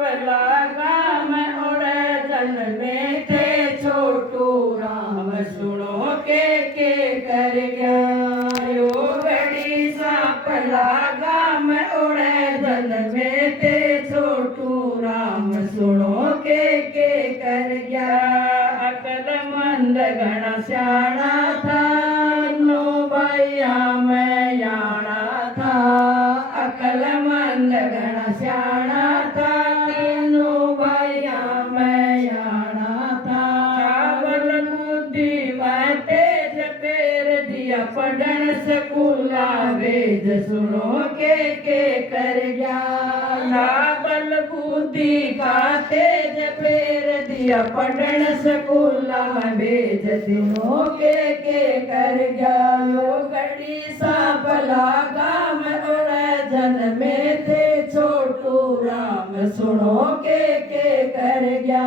लगा मैं उड़े जन्मे थे छोटू राम सुनो के कर गया यो घड़ी सांप लगा मैं उड़े जन्मे थे छोटू राम सुनो के कर गया अकलमंद घना श्याणा था नो भैया मैं याना था अकलमंद घना श्याणा था तीनों भैया मैं याना था बल बुद्धि मैं तेज पेर दिया पढ़न स्कूला वेद सुनो के कर गया बल बुद्धि का तेज पेर दिया पढ़न स्कूला वेद सुनो के कर गया यो घड़ी सांप लगा मैं उड़े जन्मे थे छोटू राम सुनो के कर गया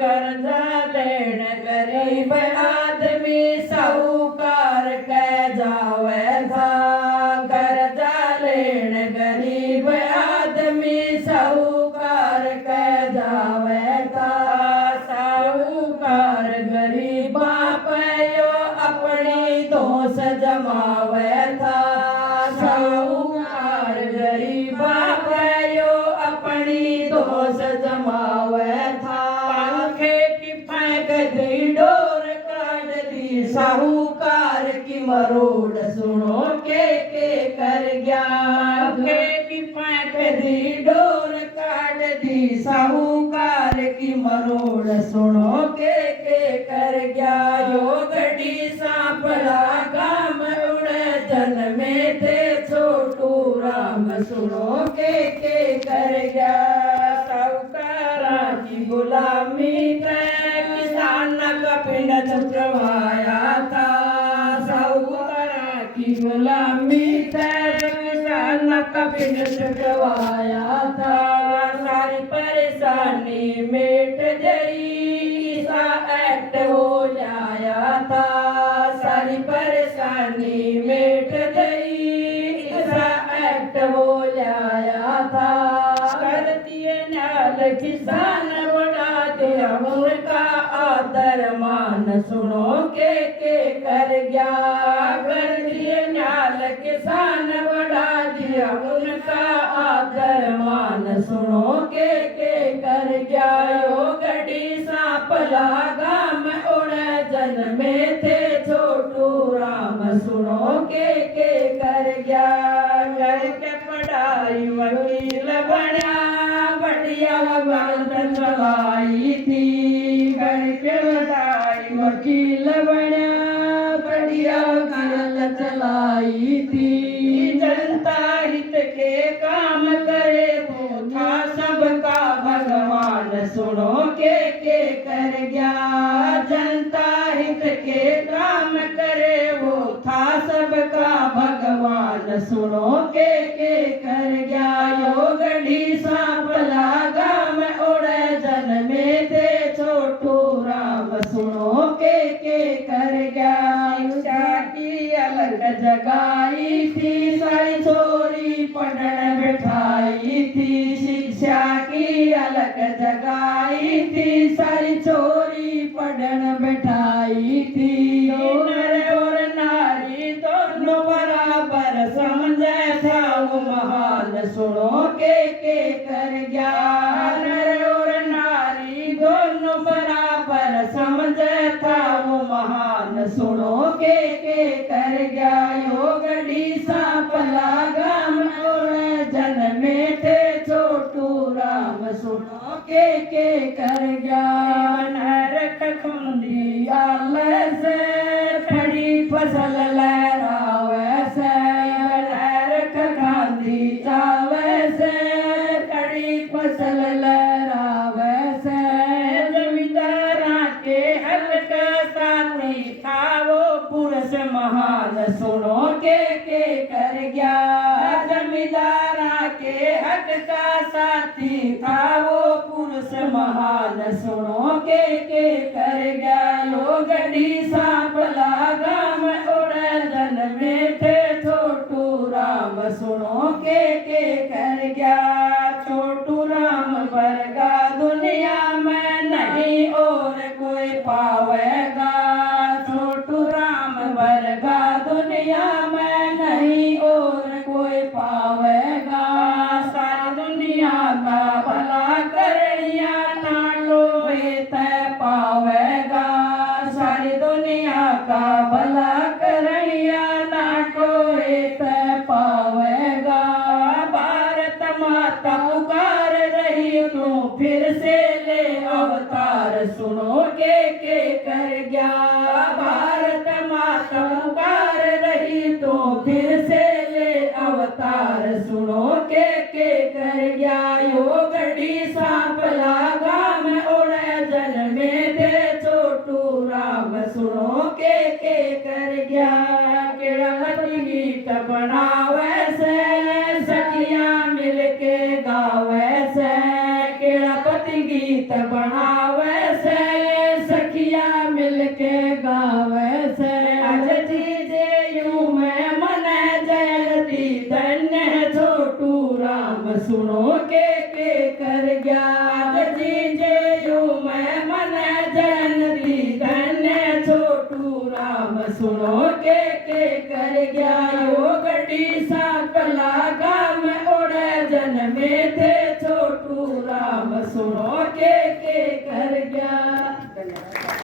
कर्जा लेन गरीब आदमी साहूकार कह जावे था कर्जा लेन गरीब आदमी साहूकार कह जावे था साहूकार गरीबा पयो अपनी दोष जमावे था साहूकार गरीबा पयो अपनी दोष जमावे था पंखे की फेंक दी डोर काट दी साहूकार की मरोड़ सुनो के कर गया पंखे की फेंक दी डोर काट दी साहूकार की मरोड़ सुनो के कर गया यो घड़ी सांप लगा मैं उड़े जन्मे थे छोटू राम सुनो के कर गया साहूकारा की गुलामी पे किसान का पिंड चुकवाया था साहूकारा की गुलामी पे किसान का पिंड चुकवाया था सारी परेशानी मिट गई सा एक्ट हो जाया था सारी परेशानी मिट गई सा एक्ट हो जाया था कर दिए न्याल किसान बढ़ा दिया उनका आदर मान सुनो के कर गया कर दिए न्याल किसान बढ़ा दिया उनका आदर मान सुनो के कर गया यो घड़ी सांप लगा मैं उड़े जन्मे थे छोटू राम सुनो के कर गया करके पढ़ाई वकील बना बढ़िया वकील चलाई थी करके पढ़ाई वकील बना बढ़िया वकील चलाई थी जनता हित के काम करे वो था सबका भगवान सुनो के कर गया जनता हित के काम करे वो था सबका भगवान सुनो के कर गया यो घड़ी सांप लगा मैं उड़े जन्मे थे छोटू राम सुनो के कर गया शिक्षा की अलग जगाई थी सारी छोरी पढ़न बिठाई थी शिक्षा की अलग जगाई थी सारी छोरी पढ़न बिठाई थी नर और नारी दोनों बराबर समझे था वो महान सुनो के कर गया नर और नारी दोनों बराबर समझे था वो महान सुनो के कर गया यो घड़ी सांप लगा मैं उड़े जन्मे थे छोटू राम सुनो के कर गया नरक खुंडी आल से खड़ी फसल लहरावे से नरक खांदी जावे से खड़ी फसल लहरावे से जमींदारा के हक का साथी था वो पुरुष महान सुनो के कर गया जमींदारा के हक का साथी था वो पुरुष महान सुनो के कर गया यो घड़ी सांप लगा मैं उड़े जन्मे थे छोटू राम सुनो के कर गया छोटू राम दुनिया का भला करणिया नाटो तय पावेगा सारी दुनिया का भला करणिया नाटो तय पावेगा भारत माता पुकार रही तू फिर से ले अवतार सुनो के कर गया भारत माता पुकार रही तो फिर से ले अवतार सुनो के कर गया यो गढ़ी सांप लागा में उड़े जल में थे छोटू राम सुनो के कर गया केड़ावती गीत बनावे से सखिया मिलके गावे से केड़ापति गीत बनावे से सखिया मिलके गावे से अज जीजे यूं मैं मन जयती धन्य छोटू राम सुनो के कर गया अज जीजे यूं मैं मन जयती धन्य छोटू राम सुनो